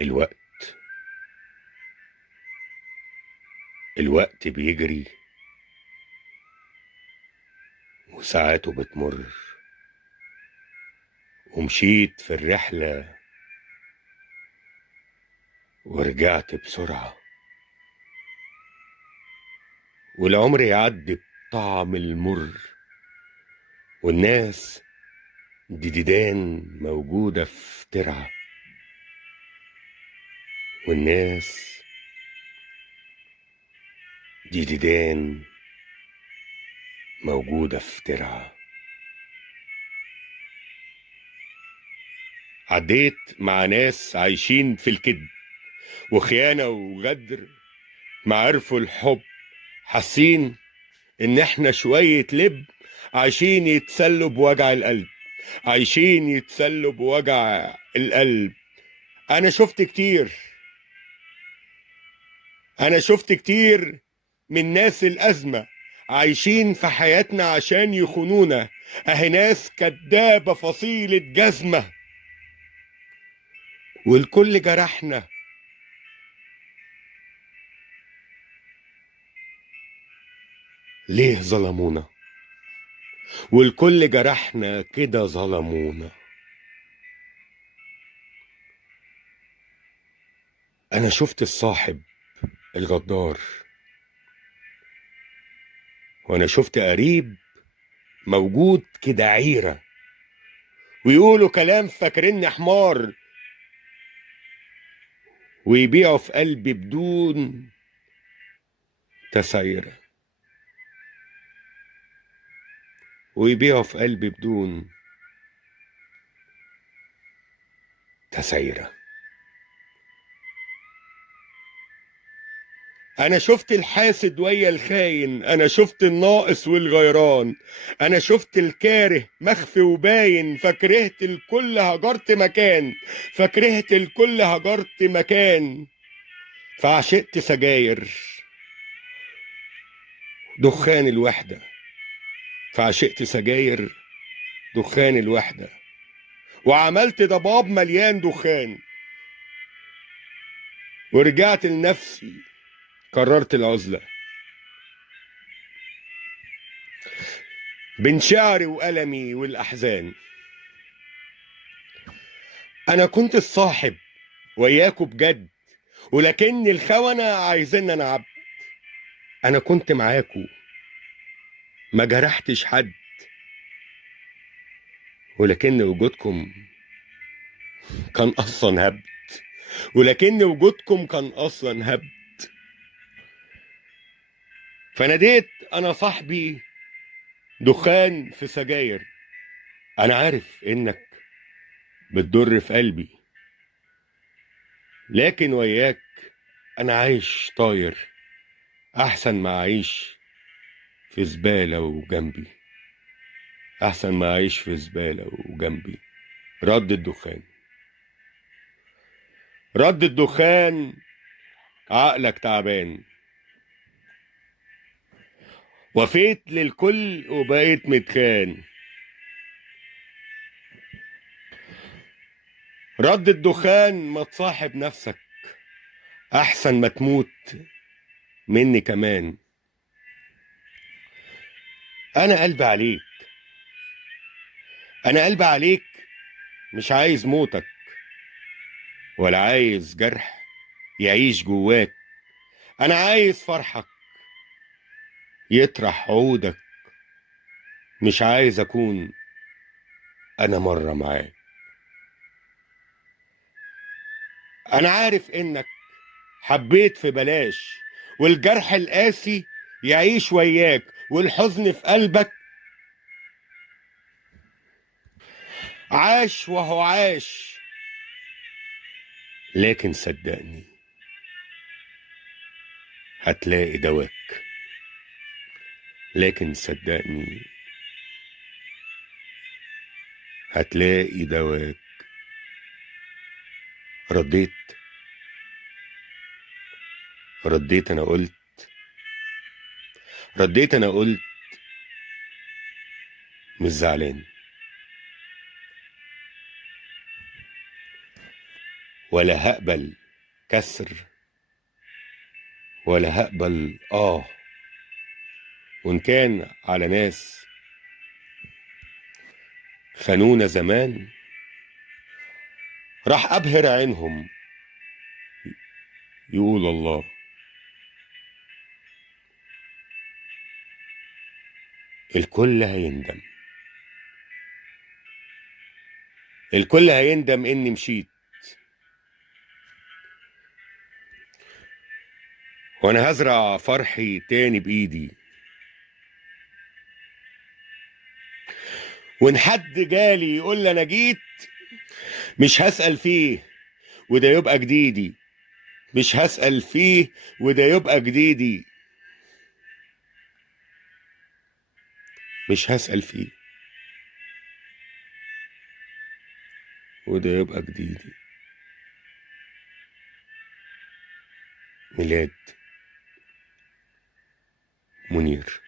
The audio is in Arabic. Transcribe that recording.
الوقت الوقت بيجري وساعاته بتمر، ومشيت في الرحلة ورجعت بسرعة، والعمر يعدي بطعم المر، والناس دي ديدان موجودة في ترعة، والناس دي ديدان موجودة في ترعة. عديت مع ناس عايشين في الكذب وخيانة وغدر، ما عرفوا الحب حاسين ان احنا شوية لب، عايشين يتسلوا بوجع القلب، عايشين يتسلوا بوجع القلب. انا شفت كتير، انا شفت كتير من ناس الازمة عايشين في حياتنا عشان يخونونا، اهي ناس كدابة فصيلة جزمة، والكل جرحنا. ليه ظلمونا؟ والكل جرحنا كده ظلمونا. انا شفت الصاحب الغدار، وانا شفت قريب موجود كده عيرة، ويقولوا كلام فاكرني حمار، ويبيعوا في قلبي بدون تسعيرة، ويبيعوا في قلبي بدون تسعيرة. انا شفت الحاسد ويا الخاين، انا شفت الناقص والغيران، انا شفت الكاره مخفي وباين، فكرهت الكل هجرت مكان، فكرهت الكل هجرت مكان، فعشقت سجاير دخان الوحدة، فعشقت سجاير دخان الوحدة، وعملت ضباب مليان دخان، ورجعت لنفسي قررت العزلة بين شعري وألمي والأحزان. أنا كنت الصاحب وياكوا بجد، ولكن الخونة عايزين أنا عبد. أنا كنت معاكوا ما جرحتش حد، ولكن وجودكم كان أصلا هبد، ولكن وجودكم كان أصلا هبد. فناديت أنا صاحبي دخان في سجاير، أنا عارف إنك بتضر في قلبي، لكن وياك أنا عايش طاير، أحسن ما أعيش في زبالة وجنبي، أحسن ما أعيش في زبالة وجنبي. رد الدخان، رد الدخان، عقلك تعبان، وفيت للكل وبقيت متخان. رد الدخان، ما تصاحب نفسك، أحسن ما تموت مني كمان. أنا قلبي عليك، أنا قلبي عليك، مش عايز موتك ولا عايز جرح يعيش جواك، أنا عايز فرحك يطرح عودك، مش عايز أكون أنا مرة معاك. أنا عارف إنك حبيت في بلاش، والجرح القاسي يعيش وياك، والحزن في قلبك عاش وهو عاش. لكن صدقني هتلاقي دواك، لكن صدقني هتلاقي دواك. رديت، رديت انا قلت، رديت انا قلت مش زعلان، ولا هقبل كسر، ولا هقبل وإن كان على ناس خانونا زمان راح أبهر عينهم يقول الله. الكل هيندم، الكل هيندم إني مشيت، وأنا هزرع فرحي تاني بإيدي. وإن حد جالي يقول لي أنا جيت، مش هسأل فيه وده يبقى جديدي، مش هسأل فيه وده يبقى جديدي، مش هسأل فيه وده يبقى جديدي. ميلاد منير.